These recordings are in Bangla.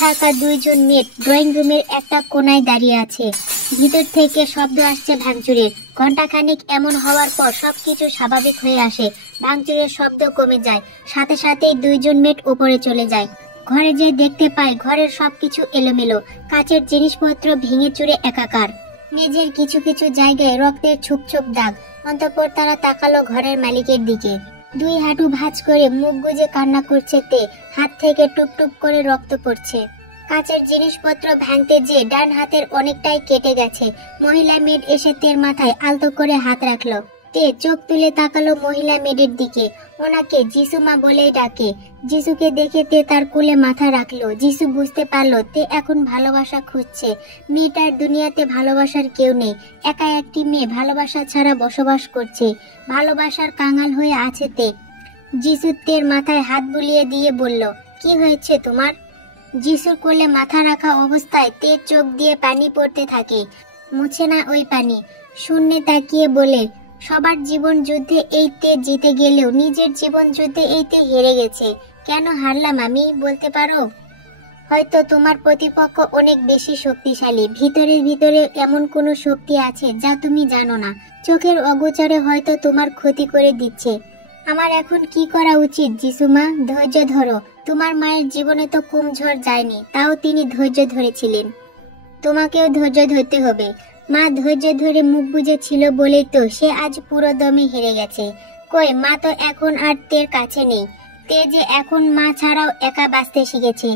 থাকা দুইজন মেয়ে ড্রয়িং রুমের একটা কোনায় দাঁড়িয়ে আছে। ভিতর থেকে শব্দ আসছে ভাঙচুরের। ঘন্টাখানিক এমন হওয়ার পর সবকিছু স্বাভাবিক হয়ে আসে। ভাঙচুরের শব্দ কমে যায়, সাথে সাথেই দুইজন মেয়ে উপরে চলে যায়। ঘরে যে দেখতে পায় ঘরের সবকিছু এলোমেলো, কাচের জিনিসপত্র ভেঙে চুরে একাকার। মেঝের কিছু কিছু জায়গায় রক্তের ছোপ ছোপ দাগ। অন্তঃপর তারা তাকালো ঘরের মালিকের দিকে। দুই হাঁটু ভাঁজ করে মুখ গুজে কান্না করছে তে, হাত থেকে টুপটুপ করে রক্ত পড়ছে। কাচের জিনিসপত্র ভাঙতে যে ডান হাতের অনেকটাই কেটে গেছে। মহিলা মেড এসে তের মাথায় আলতো করে হাত রাখলো। তে চোখ তুলে তাকালো মহিলা মেডের দিকে। ওনাকে যিশুমা বলেই ডাকে। যিশুকে দেখে তে তার কোলে মাথা রাখলো। যিশু বুঝতে পারলো তে এখন ভালোবাসা খুঁজছে। মেয়েটার দুনিয়াতে ভালোবাসার কেউ নেই। একা একটি মেয়ে ভালোবাসা ছাড়া বসবাস করছে। ভালোবাসার কাঙাল হয়ে আছে তে। যিশু তের মাথায় হাত বুলিয়ে দিয়ে বলল, কি হয়েছে তোমার? যিশুর কোলে মাথা রাখা অবস্থায় তের চোখ দিয়ে পানি পড়তে থাকে। মুছে না ওই পানি। শূন্যে তাকিয়ে বলে, সবার জীবন যুদ্ধে এই তে জিতে গেলেও নিজের জীবন যুদ্ধে এই তে হেরে গেছে। কেন হারলাম আমি বলতে পারো? হয়তো তোমার প্রতিপক্ষ অনেক বেশি শক্তিশালী। ভিতরে ভিতরে এমন কোনো শক্তি আছে যা তুমি জানো না। চোখের অগোচরে হয়তো তোমার ক্ষতি করে দিচ্ছে। আমার এখন কি করা উচিত যিশুমা? ধৈর্য ধরো। তোমার মায়ের জীবনে তো কম ঝড় যায়নি, তাও তিনি ধৈর্য ধরেছিলেন। তোমাকেও ধৈর্য ধরতে হবে। মা ধৈর্য ধরে মুখ বুজেছিল বলেই তো সে আজ পুরো দমে হেরে গেছে। কই, মা তো এখন আর তের কাছে নেই। তে যে এখন মা ছাড়াও একা বাঁচতে শিখেছে।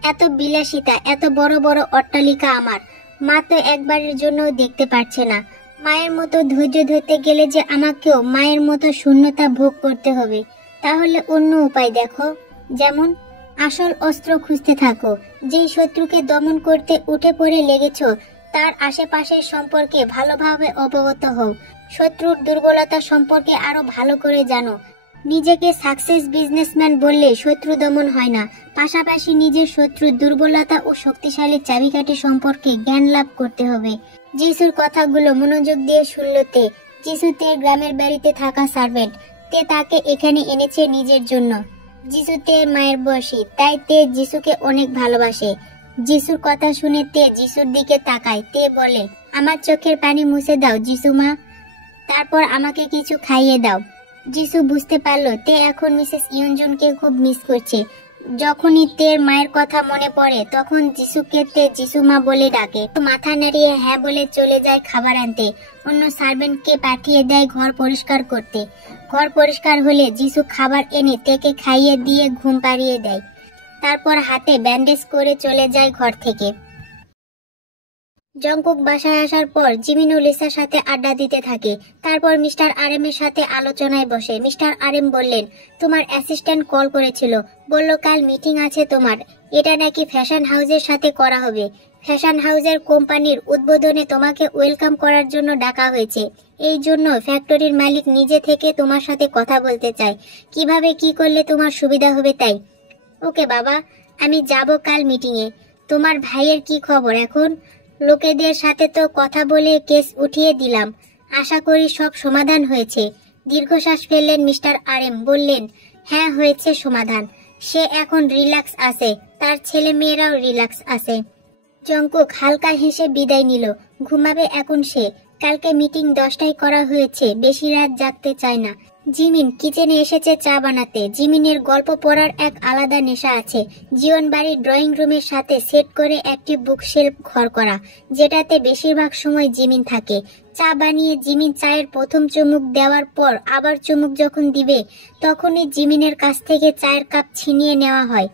এত বিলাসিতা, এত বড় বড় অট্টালিকা আমার মা তো একবারের জন্য দেখতে পারছে না। মায়ের মতো ধৈর্য ধরতে গেলে যে আমাকেও মায়ের মতো শূন্যতা ভোগ করতে হবে। তাহলে অন্য উপায় দেখো। যেমন আসল অস্ত্র খুঁজতে থাকো। যেই শত্রুকে দমন করতে উঠে পড়ে লেগেছো তার আশেপাশের সম্পর্কে ভালোভাবে অবগত হও। শত্রুর দুর্বলতা সম্পর্কে আরো ভালো করে জানো। নিজেকে সাকসেস বিজনেসম্যান বললে শত্রু দমন হয় না, পাশাপাশি নিজের শত্রুর দুর্বলতা ও শক্তিশালী চাবিকাঠি সম্পর্কে জ্ঞান লাভ করতে হবে। যিশুর কথাগুলো মনোযোগ দিয়ে শুনল তে। যিশু তের গ্রামের বাড়িতে থাকা সার্ভেন্ট। তে তাকে এখানে এনেছে নিজের জন্য। যিশু তের মায়ের বয়সী, তাই তে যিশুকে অনেক ভালোবাসে। যিশুর কথা শুনে তে যিশুর দিকে তাকায়। তে বলে, আমার চোখের পানি মুছে দাও যিশুমা, তারপর আমাকে কিছু খাইয়ে দাও। যিশু বুঝতে পারলো তে এখন মিসেস ইয়ঞ্জনকে খুব মিস করছে। যখনই তের মায়ের কথা মনে পড়ে তখন যিশুকে তে যিশুমা বলে ডাকে। মাথা নাড়িয়ে হ্যাঁ বলে চলে যায় খাবার আনতে। অন্য সার্ভেন্টকে পাঠিয়ে দেয় ঘর পরিষ্কার করতে। ঘর পরিষ্কার হলে যিশু খাবার এনে তেকে খাইয়ে দিয়ে ঘুম পাড়িয়ে দেয়। তারপর হাতে ব্যান্ডেজ করে চলে যায় ঘর থেকে। জংকুক বাসায় আসার পর জিমিন ও লিসার সাথে আড্ডা দিতে থাকে। তারপর মিস্টার আরেমের সাথে আলোচনায় বসে। মিস্টার আরেম বললেন, তোমার অ্যাসিস্ট্যান্ট কল করেছিল, বলল কাল মিটিং আছে তোমার। এটা নাকি ফ্যাশন হাউসের সাথে করা হবে। ফ্যাশন হাউসের কোম্পানির উদ্বোধনে তোমাকে ওয়েলকাম করার জন্য ডাকা হয়েছে। এই জন্য ফ্যাক্টরির মালিক নিজে থেকে তোমার সাথে কথা বলতে চায়। কিভাবে কি করলে তোমার সুবিধা হবে তাই। ওকে বাবা, আমি যাব কাল মিটিংয়ে। তোমার ভাইয়ের কি খবর এখন? লোকেদের সাথে তো কথা বলে কেস উঠিয়ে দিলাম। আশা করি সব সমাধান হয়েছে। দীর্ঘশ্বাস ফেললেন মিস্টার আরেম। বললেন, হ্যাঁ হয়েছে সমাধান। সে এখন রিল্যাক্স আছে, তার ছেলে মেয়েরাও রিল্যাক্স আছে। জংকুক হালকা হেসে বিদায় নিল। ঘুমাবে এখন সে। কালকে মিটিং 10টায় করা হয়েছে, বেশি রাত জাগতে চায় না। জিমিন কিচেনে এসেছে চা বানাতে। জিমিনের গল্প পড়ার এক আলাদা নেশা আছে। জীবন বাড়ির ড্রয়িং রুমের সাথে সেট করে একটি বুকশেলফ ঘর করা, যেটাতে বেশিরভাগ সময় জিমিন থাকে। চা বানিয়ে জিমিন চায়ের প্রথম চুমুক দেওয়ার পর আবার চুমুক যখন দিবে তখনই জিমিনের কাছ থেকে চায়ের কাপ ছিনিয়ে নেওয়া হয়।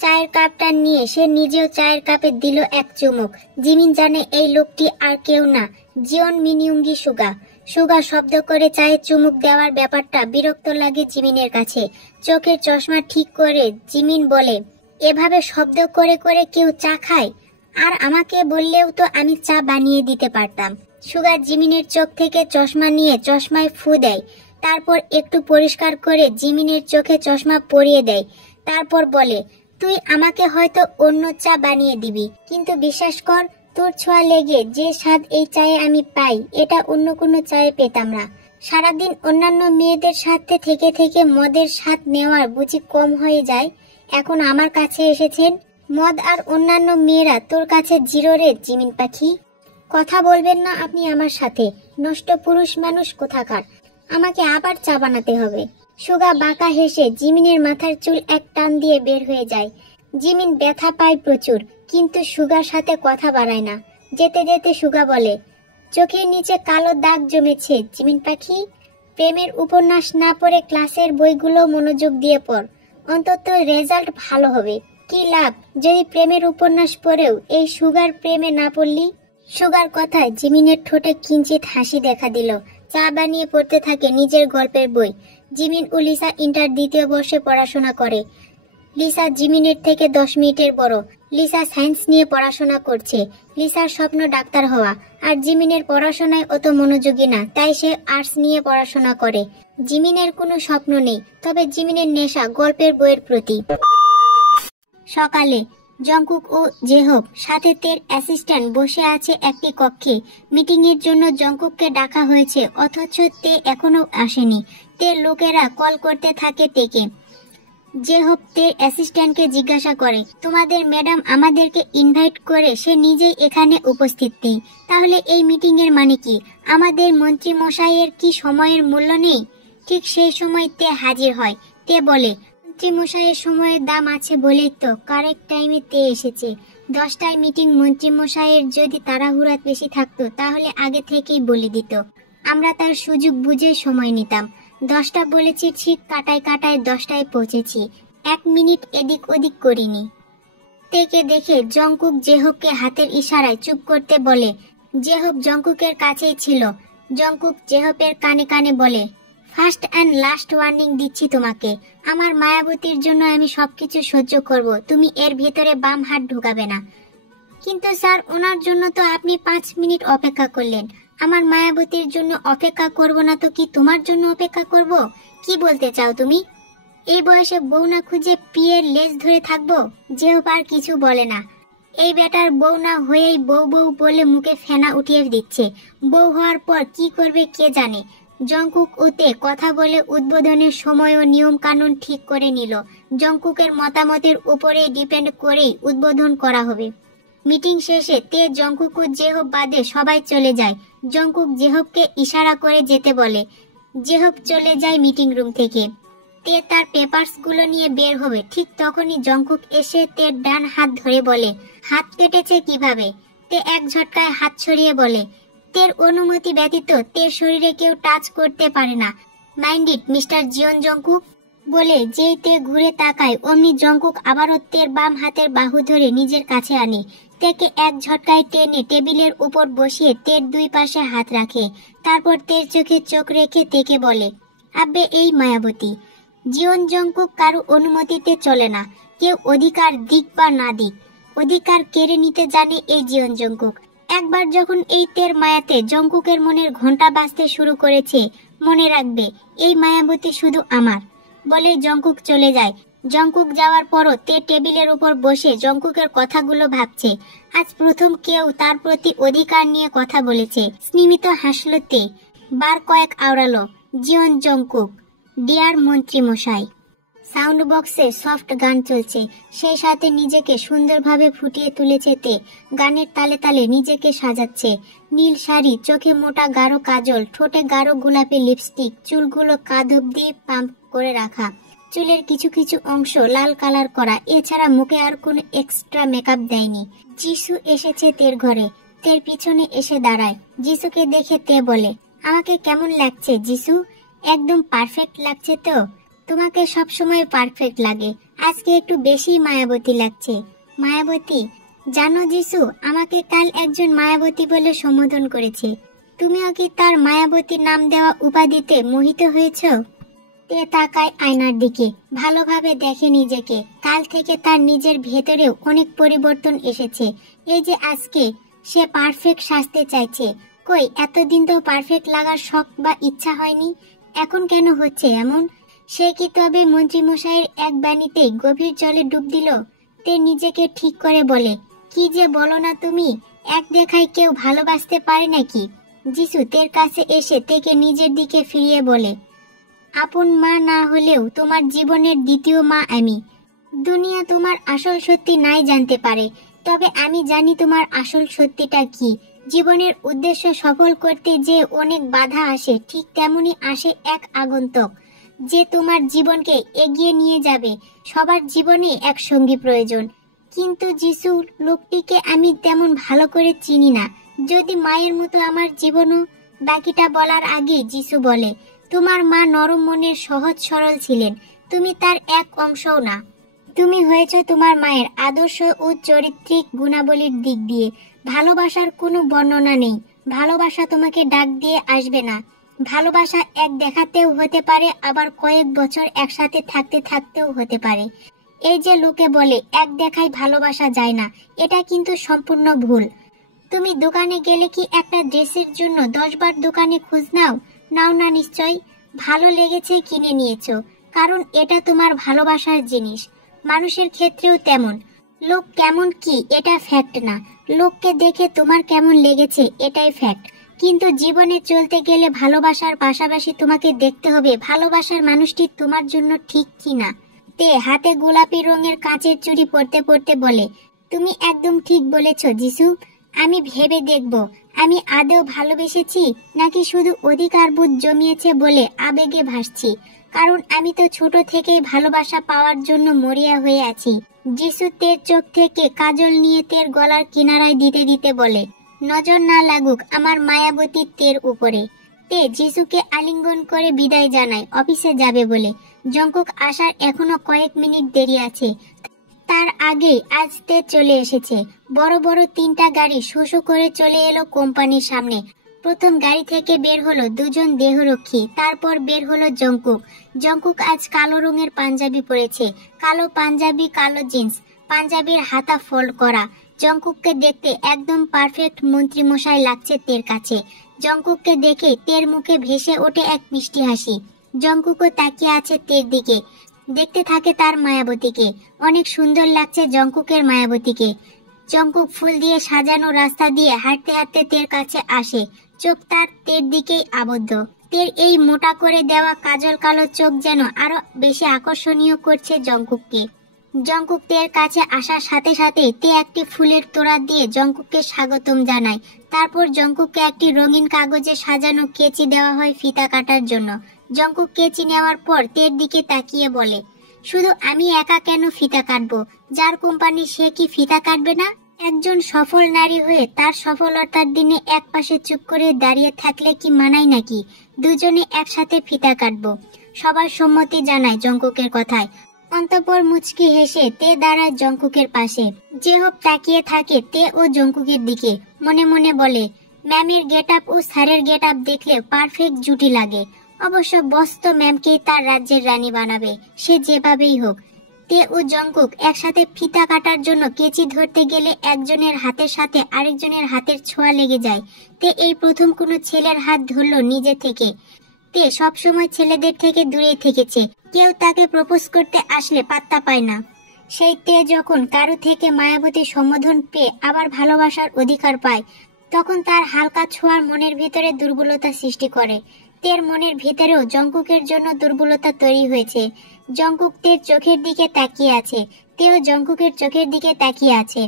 চায়ের কাপটা নিয়ে সে নিজেও চায়ের কাপে দিল এক চুমুক। জিমিন জানে এই লোকটি আর কেউ না, জিওন মিনিউঙ্গি সুগা। সুগা শব্দ করে চায়ে চুমুক দেওয়ার ব্যাপারটা বিরক্ত লাগে জিমিনের কাছে। চোখের চশমা ঠিক করে জিমিন বলে, এভাবে শব্দ করে করে কেউ চা খায়? আর আমাকে বললেও তো আমি চা বানিয়ে দিতে পারতাম। সুগা জিমিনের চোখ থেকে চশমা নিয়ে চশমায় ফু দেয়। তারপর একটু পরিষ্কার করে জিমিনের চোখে চশমা পরিয়ে দেয়। তারপর বলে, তুই আমাকে হয়তো অন্য চা বানিয়ে দিবি, কিন্তু বিশ্বাস কর, তোর ছোঁয়া লেগে যে স্বাদ এই চায়ে আমি পাই এটা অন্য কোনো চায়ে পেতাম না। সারাদিন অন্যান্য মেয়েদের সাথে থেকে থেকে মদের স্বাদ নেওয়ার বুঝি কম হয়ে যায়? এখন আমার কাছে এসেছেন, মদ আর অন্যান্য মেয়েরা তোর কাছে জিরো রে জিমিন পাখি। কথা বলবেন না আপনি আমার সাথে, নষ্ট পুরুষ মানুষ কোথাকার। আমাকে আবার চা বানাতে হবে। সুগা বাঁকা হেসে জিমিনের মাথার চুল এক টান দিয়ে বের হয়ে যায়। জিমিন ব্যথা পায় প্রচুর, কিন্তু সুগার সাথে কথা বাড়ায় না। যেতে যেতে সুগা বলে, চোখের নিচে কালো দাগ জমেছে জিমিন পাখি। প্রেমের উপন্যাস না পড়ে ক্লাসের বইগুলো মনোযোগ দিয়ে পড়, অন্তত রেজাল্ট ভালো হবে। কি লাভ যদি প্রেমের উপন্যাস পড়েও এই সুগার প্রেমে না পড়লি। সুগার কথায় জিমিনের ঠোঁটে কিঞ্চিত হাসি দেখা দিল। চা বানিয়ে পড়তে থাকে নিজের গল্পের বই। জিমিন ও লিসা ইন্টার দ্বিতীয় বর্ষে পড়াশোনা করে। লিসা জিমিনের থেকে 10 মিনিটের বড়। লিসা সায়েন্স নিয়ে পড়াশোনা করছে। লিসার স্বপ্ন ডাক্তার হওয়া, আর জিমিনের পড়াশোনায় অত মনোযোগী না, তাই সে আর্টস নিয়ে পড়াশোনা করে। জিমিনের কোনো স্বপ্ন নেই, তবে জিমিনের নেশা গল্পের বইয়ের প্রতি। সকালে জংকুক ও জেহব সাথে তের অ্যাসিস্ট্যান্ট বসে আছে একটি কক্ষে। মিটিং এর জন্য জংকুককে ডাকা হয়েছে, অথচ তে এখনো আসেনি। তের লোকেরা কল করতে থাকে তেকে। জেহব তের অ্যাসিস্ট্যান্টকে জিজ্ঞাসা করে, তোমাদের ম্যাডাম আমাদেরকে ইনভাইট করে সে নিজেই এখানে উপস্থিত নেই, তাহলে এই মিটিং এর মানে কি? আমাদের মন্ত্রী মশাইয়ের কি সময়ের মূল্য নেই? ঠিক সেই সময় তে হাজির হয়। তে বলে, মন্ত্রী মশাইয়ের সময়ের দাম আছে বলেই তো কারেক্ট টাইমে তে এসেছে। 10টায় মিটিং, মন্ত্রী মশাইয়ের যদি তাড়াহুড়া বেশি থাকতো তাহলে আগে থেকেই বলে দিত, আমরা তার সুযোগ বুঝে সময় নিতাম। 10টা বলেছি ঠিক কাটায় কাটায় 10টায় পৌঁছেছি, 1 মিনিট এদিক ওদিক করিনি। তেকে দেখে জংকুক জেহবকে হাতের ইশারায় চুপ করতে বলে। জেহব জংকুকের কাছেই ছিল। জংকুক জেহবের কানে কানে বলে, ফার্স্ট অ্যান্ড লাস্ট ওয়ার্নিং দিচ্ছি তোমাকে, আমার মায়াবতীর জন্য আমি সবকিছু সহ্য করব, তুমি এর ভিতরে বাম হাত ঢুকাবে না। কিন্তু স্যার, ওনার জন্য তো আপনি 5 মিনিট অপেক্ষা করলেন, আমার মায়াবতীর জন্য অপেক্ষা করব না তো কি তোমার জন্য অপেক্ষা করব? কি বলতে চাও তুমি? এই বয়সে বউ না খুঁজে পিয়ের লেজ ধরে থাকবো? জেহব আর কিছু বলে না। এই বেটার বউ না হয়েই বউ বউ বলে মুখে ফেনা উঠিয়ে দিচ্ছে। বউ হওয়ার পর কি করবে কে জানে। জংকুক ওতে কথা বলে উদ্বোধনের সময় ও নিয়ম কানুন ঠিক করে নিল। জংকুকের মতামতের উপরে ডিপেন্ড করেই উদ্বোধন করা হবে। মিটিং শেষে তে জংকুক ও জেহব বাদে সবাই চলে যায়। জংকুক জেহবকে ইশারা করে যেতে বলে। জেহব চলে যায় মিটিং রুম থেকে। তে তার পেপারস গুলো নিয়ে বের হবে, ঠিক তখনই জংকুক এসে তের ডান হাত ধরে বলে, হাত কেটেছে কিভাবে? তে এক ঝটকায় হাত ছড়িয়ে বলে, তের অনুমতি ব্যতীত তের শরীরে কেউ টাচ করতে পারে না, মাইন্ড ইট মিস্টার জিয়ন জংকুক। বলে যেই তে ঘুরে তাকায়, অমনি জংকুক আবারও তের বাম হাতের বাহু ধরে নিজের কাছে আনে। তেকে এক ঝটকায় টেনে টেবিলের উপর বসিয়ে তের দুই পাশে হাত রাখে। তারপর তের চোখে চোখ রেখে তেকে বলে, আব্বে এই মায়াবতী। জিয়ন জংকুক কারো অনুমতিতে চলে না, কেউ অধিকার দিক বা না দিক, অধিকার কেড়ে নিতে জানে এই জিয়ন জংকুক। একবার যখন এই তের মায়াতে জংকুকের মনের ঘন্টা বাজতে শুরু করেছে, মনে রাখবে এই মায়াবতী শুধু আমার। বলে জংকুক চলে যায়। জংকুক যাওয়ার পরও তে টেবিলের উপর বসে জংকুকের কথাগুলো ভাবছে। আজ প্রথম কেউ তার প্রতি অধিকার নিয়ে কথা বলেছে। স্নিমিত হাসলো তে, বার কয়েক আওড়ালো, জিয়ন জংকুক, ডিয়ার মন্ত্রী মশাই। সাউন্ড বক্সে সফট গান চলছে, সেই সাথে নিজেকে সুন্দরভাবে ফুটিয়ে তুলেছে তে। গানের তালে তালে নিজেকে সাজাচ্ছে। নীল শাড়ি, চোখে মোটা গাঢ় কাজল, ঠোঁটে গাঢ় গোলাপি লিপস্টিক, চুলগুলো কাঁধ অব্দি পাম্প করে রাখা, চুলের কিছু কিছু অংশ লাল কালার করা, এছাড়া মুখে আর কোনো এক্সট্রা মেকআপ দেয়নি। যিশু এসেছে তের ঘরে। তের পিছনে এসে দাঁড়ায়। যিশুকে দেখে তে বলে, আমাকে কেমন লাগছে যিশু? একদম পারফেক্ট লাগছে তো? তোমাকে সবসময় পারফেক্ট লাগে, আজকে একটু বেশি মায়াবতী লাগছে। মায়াবতী? জানো যিশু, আমাকে কাল একজন মায়াবতী বলে সম্বোধন করেছে। তুমিও কি তার মায়াবতী নাম দেওয়া উপাধিতে মোহিত হয়েছ? তে তাকায় আয়নার দিকে, ভালোভাবে দেখে নিজেকে। কাল থেকে তার নিজের ভেতরেও অনেক পরিবর্তন এসেছে। এই যে আজকে সে পারফেক্ট সাজতে চাইছে, কই এতদিন তো পারফেক্ট লাগার শখ বা ইচ্ছা হয়নি, এখন কেন হচ্ছে এমন? সে কি তবে মন্ত্রীমশাইয়ের এক বাণীতেই গভীর জলে ডুব দিল? তে নিজেকে ঠিক করে বলে, কি যে বলো না তুমি, এক দেখায় কেউ ভালোবাসতে পারে নাকি? যিশু তের কাছে এসে তেকে নিজের দিকে ফিরিয়ে বলে, আপন মা না হলেও তোমার জীবনের দ্বিতীয় মা আমি। দুনিয়া তোমার আসল সত্যি নাই জানতে পারে, তবে আমি জানি তোমার আসল সত্যিটা কি। জীবনের উদ্দেশ্য সফল করতে যে অনেক বাধা আসে, ঠিক তেমনি আসে এক আগন্তুক যে তোমার জীবনকে এগিয়ে নিয়ে যাবে। সবার জীবনে এক সঙ্গী প্রয়োজন, কিন্তু যিশু লোকটিকে আমি তেমন ভালো করে চিনি না। যদি মায়ের মতো আমার জীবনও। বাকিটা বলার আগে যিশু বলে, তোমার মা নরম মনের সহজ সরল ছিলেন, তুমি তার এক অংশও না। তুমি হয়েছ তোমার মায়ের আদর্শ ও চরিত্রিক গুণাবলীর দিক দিয়ে। ভালোবাসার কোনো বর্ণনা নেই। ভালোবাসা তোমাকে ডাক দিয়ে আসবে না। ভালোবাসা এক দেখাতেও হতে পারে, আবার কয়েক বছর একসাথে থাকতে থাকতেও হতে পারে। এই যে লোকে বলে এক দেখায় ভালোবাসা যায় না, এটা কিন্তু সম্পূর্ণ ভুল। তুমি দোকানে গেলে কি একটা ড্রেসের জন্য 10 বার দোকানে খোঁজ নাও? নাও না নিশ্চয়। ভালো লেগেছে কিনে নিয়েছো, কারণ এটা তোমার ভালোবাসার জিনিস। মানুষের ক্ষেত্রেও তেমন। লোক কেমন কি এটা ফ্যাক্ট না, লোককে দেখে তোমার কেমন লেগেছে এটাই ফ্যাক্ট। কিন্তু জীবনে চলতে গেলে ভালোবাসার পাশাপাশি তোমাকে দেখতে হবে ভালোবাসার মানুষটি তোমার জন্য ঠিক কিনা। তে হাতে গোলাপি রঙের কাঁচের চুড়ি পরতে পরতে বলে, তুমি একদম ঠিক বলেছ যিশু। আমি ভেবে দেখব আমি আদৌ ভালোবেসেছি নাকি শুধু অধিকারবোধ জমিয়েছে বলে আবেগে ভাসছি। কারণ আমি তো ছোট থেকেই ভালোবাসা পাওয়ার জন্য মরিয়া হয়ে আছি। যিশু তের চোখ থেকে কাজল নিয়ে তের গলার কিনারায় দিতে দিতে বলে, নজর না লাগুক আমার মায়াবতী তের উপরে। তে যিশুকে আলিঙ্গন করে বিদায় জানায় অফিসে যাবে বলে। জঙ্কুক আসার এখনো কয়েক মিনিট দেরি আছে। তার আগেই আজ তে চলে এসেছে। বড় বড় 3টা গাড়ি শোষো করে চলে এলো কোম্পানির সামনে। প্রথম গাড়ি থেকে বের হলো 2জন দেহরক্ষী, তারপর বের হলো জঙ্কুক। জঙ্কুক আজ কালো রঙের পাঞ্জাবি পরেছে, কালো পাঞ্জাবি, কালো জিন্স, পাঞ্জাবির হাতা ফোল্ড করা। জঙ্কুককে দেখতে একদম পারফেক্ট মন্ত্রীমশাই লাগছে তের কাছে। জঙ্কুককে দেখে তের মুখে ভেসে ওঠে এক মিষ্টি হাসি। জঙ্কুকও তাকিয়ে আছে তের দিকে, দেখতে থাকে তার মায়াবতীকে। অনেক সুন্দর লাগছে জঙ্কুকের মায়াবতীকে। জঙ্কুক ফুল দিয়ে সাজানো রাস্তা দিয়ে হাঁটতে হাঁটতে তের কাছে আসে। চোখ তার তের দিকেই আবদ্ধ। তের এই মোটা করে দেওয়া কাজল কালো চোখ যেন আরো বেশি আকর্ষণীয় করছে জঙ্কুককে। জঙ্কুক তের কাছে আসার সাথে সাথে তে একটি ফুলের তোড়া দিয়ে জঙ্কুককে স্বাগতম জানায়। তারপর জঙ্কুককে একটি রঙিন কাগজে সাজানো কেচি দেওয়া হয় ফিতা কাটার জন্য। জঙ্কুক কেচি নেওয়ার পর তের দিকে তাকিয়ে বলে, শুধু আমি একা কেন ফিতা কাটবো? যার কোম্পানি সে কি ফিতা কাটবে না? একজন সফল নারী হয়ে তার সফলতার দিনে এক পাশে চুপ করে দাঁড়িয়ে থাকলে কি মানায় নাকি? দুজনে একসাথে ফিতা কাটবো। সবার সম্মতি জানায় জঙ্কুকের কথায়। অন্তঃপর মুচকি হেসে তে দাঁড়ায় জঙ্কুকের পাশে। জেহব তাকিয়ে থাকে তে ও জঙ্কুকের দিকে। মনে মনে বলে, ম্যামের গেট আপ ও স্যারের গেট আপ দেখলে পারফেক্ট জুটি লাগে। অবশ্য বস তো ম্যামকেই তার রাজ্যের রানী বানাবে, সে যেভাবেই হোক। তে ও জঙ্কুক একসাথে ফিতা কাটার জন্য কেচি ধরতে গেলে একজনের হাতের সাথে আরেকজনের হাতের ছোঁয়া লেগে যায়। তে এই প্রথম কোনো ছেলের হাত ধরলো নিজে থেকে। তে সবসময় ছেলেদের থেকে দূরেই থেকেছে। কেউ তাকে প্রপোজ করতে আসলে পাত্তা পায় না। সেই তে যখন কারো থেকে মায়াবতী সম্বোধন পেয়ে আবার ভালোবাসার অধিকার পায়, তখন তার হালকা ছোঁয়ার মনের ভিতরে দুর্বলতা সৃষ্টি করে। তের মনের ভিতরেও জঙ্কুকের জন্য দুর্বলতা তৈরি হয়েছে। জঙ্কুক তের চোখের দিকে তাকিয়ে আছে, তেও জঙ্কুকের চোখের দিকে তাকিয়ে আছে।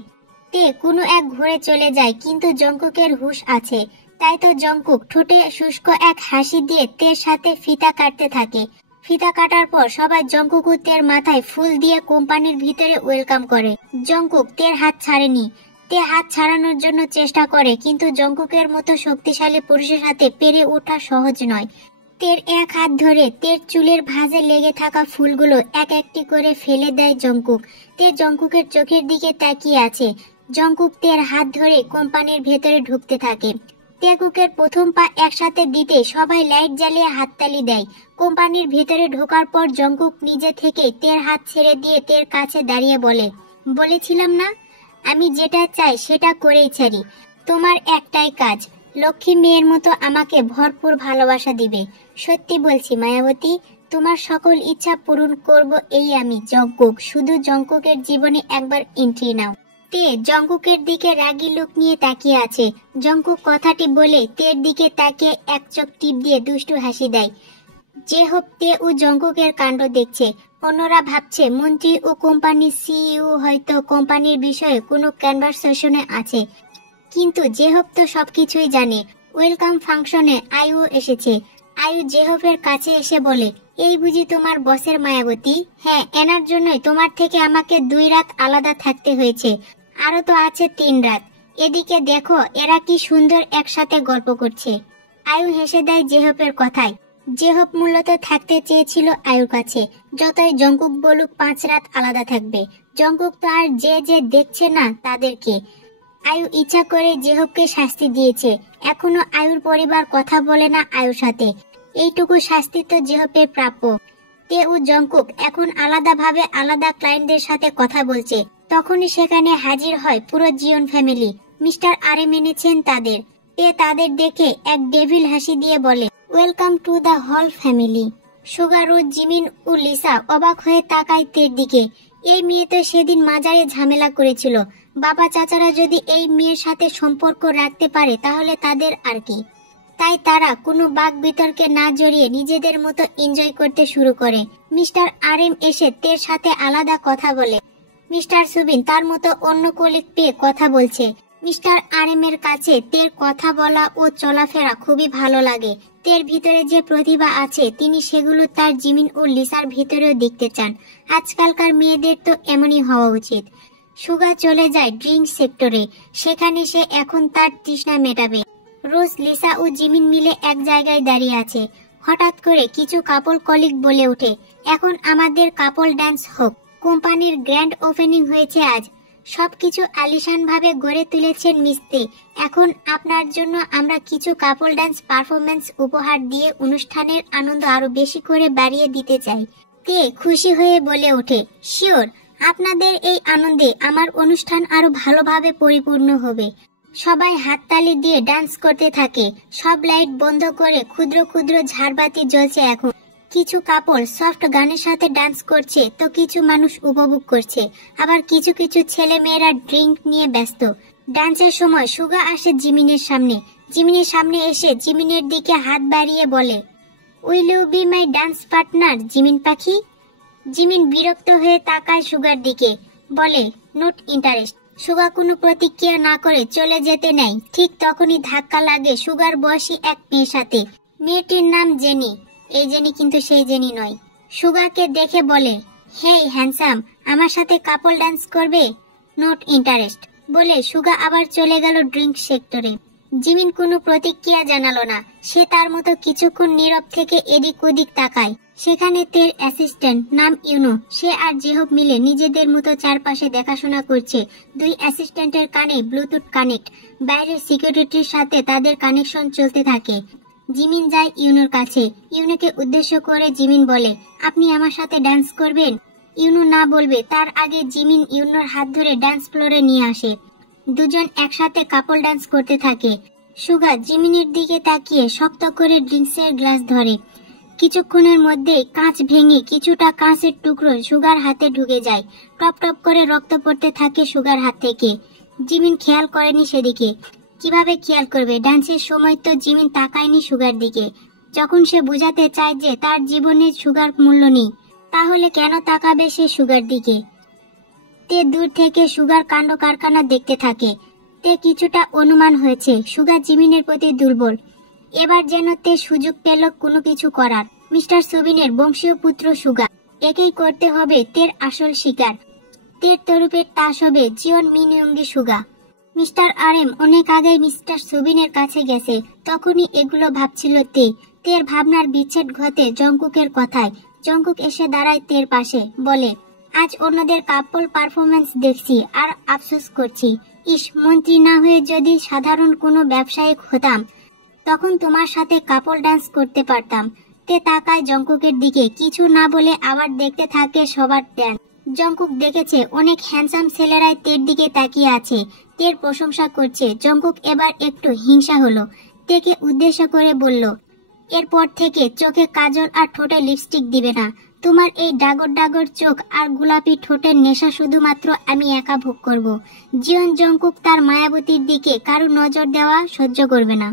তে কোনো এক ঘুরে চলে যায়, কিন্তু জঙ্কুকের হুঁশ আছে। তাই তো জঙ্কুক ঠোঁটে শুষ্ক এক হাসি দিয়ে তের সাথে ফিতা কাটতে থাকে। ফিতা কাটার পর সবাই জঙ্কুক ও তের মাথায় ফুল দিয়ে কোম্পানির ভিতরে ওয়েলকাম করে। জঙ্কুক তের হাত ছাড়েনি। তে হাত ছাড়ানোর জন্য চেষ্টা করে, কিন্তু জঙ্কুকের মতো শক্তিশালী পুরুষের সাথে পেরে ওঠা সহজ নয়। তের এক হাত ধরে তের চুলের ভাঁজে লেগে থাকা ফুলগুলো এক একটি করে ফেলে দেয় জঙ্কুক। তে জঙ্কুকের চোখের দিকে তাকিয়ে আছে। জঙ্কুক তের হাত ধরে কোম্পানির ভেতরে ঢুকতে থাকে। তেকুকের প্রথম পা একসাথে দিতে সবাই লাইট জ্বালিয়ে হাততালি দেয়। কোম্পানির ভেতরে ঢোকার পর জঙ্কুক নিজে থেকে তের হাত ছেড়ে দিয়ে তের কাছে দাঁড়িয়ে বলে, বলেছিলাম না আমি যেটা চাই সেটা করেই ছাড়ি। তোমার একটাই কাজ, লক্ষ্মী মেয়ের মতো আমাকে ভরপুর ভালোবাসা দিবে। সত্যি বলছি মায়াবতী, তোমার সকল ইচ্ছা পূরণ করব এই আমি জঙ্কুক। শুধু জঙ্কুকের জীবনে একবার এন্ট্রি নাও। তে জঙ্কুকের দিকে রাগী লোক নিয়ে তাকিয়ে আছে। জঙ্কুক কথাটি বলে তের দিকে তাকিয়ে এক চোখ টিপ দিয়ে দুষ্টু হাসি দেয়। যে হোক তে ও জঙ্কুকের কাণ্ড দেখছে। অন্যরা ভাবছে মন্ত্রী ও কোম্পানির সিইও হয়তো কোম্পানির বিষয়ে কোনো কনভারসেশনে আছে, কিন্তু জেহব তো সবকিছুই জানে। ওয়েলকাম ফাংশনে আয়ু এসেছে। আয়ু জেহবের কাছে এসে বলে, এই বুঝি তোমার বসের মায়াবতী? হ্যাঁ, এনার জন্যই তোমার থেকে আমাকে 2 রাত আলাদা থাকতে হয়েছে, আরো তো আছে 3 রাত। এদিকে দেখো এরা কি সুন্দর একসাথে গল্প করছে। আয়ু হেসে দেয় জেহবের কথায়। জেহব মূলত থাকতে চেয়েছিল আয়ুর কাছে, যতই জঙ্কুক বলুক 5 রাত আলাদা থাকবে। জঙ্কুক তো আর যে দেখছে না তাদেরকে। আয়ু ইচ্ছা করে জেহবকে শাস্তি দিয়েছে। এখনো আয়ুর পরিবার কথা বলে না আয়ুর সাথে। এইটুকু শাস্তি তো জেহবের প্রাপ্য। তে ও জঙ্কুক এখন আলাদাভাবে আলাদা ক্লায়েন্টদের সাথে কথা বলছে। তখনই সেখানে হাজির হয় পুরো জিওন ফ্যামিলি। মিস্টার আরএম এনেছেন তাদের। তে তাদের দেখে এক ডেভিল হাসি দিয়ে বলে, welcome to the Hall family. Sugar ও জিমিন ও লিসা অবাক হয়ে তাকায় তের দিকে। এই মেয়ে তো সেদিন মাজারে ঝামেলা করেছিল। বাবা চাচারা যদি এই মেয়ের সাথে সম্পর্ক রাখতে পারে তাহলে তাদের আর কি। তাই তারা কোনো বাক বিতর্কে না জড়িয়ে নিজেদের মতো এনজয় করতে শুরু করে। মিস্টার আরএম এসে তের সাথে আলাদা কথা বলে। মিস্টার সুবিন তার মতো অন্য কলিগ পেয়ে কথা বলছে। মিস্টার আরএম এর কাছে তের কথা বলা ও চলাফেরা খুবই ভালো লাগে। তের ভিতরে যে প্রতিভা আছে তিনি সেগুলো তার জিমিন ও লিসার ভিতরেও দেখতে চান। আজকালকার মেয়েদের তো এমনই হওয়া উচিত। সুগা চলে যায় ড্রিঙ্ক সেক্টরে। সেখানে সে এখন তার তৃষ্ণা মেটাবে। রোজ, লিসা ও জিমিন মিলে এক জায়গায় দাঁড়িয়ে আছে। হঠাৎ করে কিছু কাপল কলিগ বলে ওঠে, এখন আমাদের কাপল ডান্স হোক। কোম্পানির গ্র্যান্ড ওপেনিং হয়েছে আজ। সবকিছু আলিশান ভাবে গড়ে তুলেছেন মিস্ত্রি। এখন আপনার জন্য আমরা কিছু কাপল ডান্স পারফরমেন্স উপহার দিয়ে অনুষ্ঠানের আনন্দ আরো বেশি করে বাড়িয়ে দিতে চাই। তে খুশি হয়ে বলে ওঠে, শিওর, আপনাদের এই আনন্দে আমার অনুষ্ঠান আরো ভালোভাবে পরিপূর্ণ হবে। সবাই হাততালি দিয়ে ডান্স করতে থাকে। সব লাইট বন্ধ করে ক্ষুদ্র ক্ষুদ্র ঝাড়বাতি জ্বলছে এখন। কিছু কাপল সফট গানের সাথে ডান্স করছে, তো কিছু মানুষ উপভোগ করছে। আবার কিছু কিছু ছেলে মেয়েরা ড্রিঙ্ক নিয়ে ব্যস্ত। ডান্সের সময় সুগা আসে জিমিনের সামনে। জিমিনের সামনে এসে জিমিনের দিকে হাত বাড়িয়ে বলে, will you be my dance partner Jimin পাখি? জিমিন বিরক্ত হয়ে তাকায় সুগার দিকে, বলে, নট ইন্টারেস্ট। সুগা কোনো প্রতিক্রিয়া না করে চলে যেতে নেয়। ঠিক তখনই ধাক্কা লাগে সুগার বয়সী এক মেয়ের সাথে। মেয়েটির নাম জেনি। এই জেনি কিন্তু সেই জেনি নয়। সুগাকে দেখে বলে, হেই হ্যান্ডসাম, আমার সাথে কাপল ডান্স করবে? নট ইন্টারেস্ট বলে সুগা আবার চলে গেল ড্রিঙ্ক সেক্টরে। জিমিন কোনো প্রতিক্রিয়া জানালো না। সে তার মতো কিছুক্ষণ নীরব থেকে এদিক ওদিক তাকায়। সেখানে তের অ্যাসিস্ট্যান্ট নাম ইউনো। সে আর জেহব মিলে নিজেদের মতো চারপাশে দেখাশোনা করছে। 2 অ্যাসিস্ট্যান্টের কানে ব্লুটুথ কানেক্ট। বাইরের সিকিউরিটির সাথে তাদের কানেকশন চলতে থাকে। জিমিন যায় ইউনোর কাছে। ইউনোকে উদ্দেশ্য করে জিমিন বলে, আপনি আমার সাথে ডান্স করবেন? ইউনো না বলবে তার আগে জিমিন ইউনোর হাত ধরে ডান্স ফ্লোরে নিয়ে আসে। দুজন একসাথে কাপল ডান্স করতে থাকে। সুগা জিমিনের দিকে তাকিয়ে শক্ত করে ড্রিঙ্কসের গ্লাস ধরে। কিছুক্ষণের মধ্যেই কাঁচ ভেঙে কিছুটা কাঁচের টুকরো সুগার হাতে ঢুকে যায়। টপ টপ করে রক্ত পড়তে থাকে সুগার হাত থেকে। জিমিন খেয়াল করেনি সেদিকে। কিভাবে খেয়াল করবে? ডান্সের সময় তো জিমিন তাকায়নি সুগার দিকে। যখন সে বোঝাতে চায় যে তার জীবনে সুগার মূল্য নেই, তাহলে কেন তাকাবে সে সুগার দিকে? তে দূর থেকে সুগার কাণ্ড কারখানা দেখতে থাকে। তে কিছুটা অনুমান হয়েছে সুগা জিমিনের প্রতি দুর্বল। এবার যেন তে সুযোগ পেল কোনো কিছু করার। মিস্টার সুবিনের বংশীয় পুত্র সুগা। একেই করতে হবে তের আসল শিকার। তের তরুপের তাস হবে জিওন মিনয়ঙ্গি সুগা। মিস্টার আরএম অনেক আগে মিস্টার সুবিনের কাছে গেছে। তখনই এগুলো ভাবছিল তে। তের ভাবনার বিচ্ছেদ ঘটে জঙ্কুকের কথায়। জঙ্কুক এসে দাঁড়ায় তের পাশে, বলে, আজ অন্যদের কাপল পারফরমেন্স দেখছি আর আফসোস করছি। ইস, মন্ত্রী না হয়ে যদি সাধারণ কোনো ব্যবসায়িক হতাম, তখন তোমার সাথে কাপল ডান্স করতে পারতাম। তে তাকায় জঙ্কুকের দিকে, কিছু না বলে আবার দেখতে থাকে সবার ডান্স। জঙ্কুক দেখেছে অনেক হ্যান্ডসাম ছেলেরাই তের দিকে তাকিয়ে আছে, তের প্রশংসা করছে। জঙ্কুক এবার একটু হিংসা হলো। তেকে উদ্দেশ্য করে বলল, এরপর থেকে চোখে কাজল আর ঠোঁটে লিপস্টিক দিবে না। তোমার এই ডাগর ডাগর চোখ আর গোলাপি ঠোঁটের নেশা শুধুমাত্র আমি একা ভোগ করব। জিওন জঙ্কুক তার মায়াবতীর দিকে কারো নজর দেওয়া সহ্য করবে না।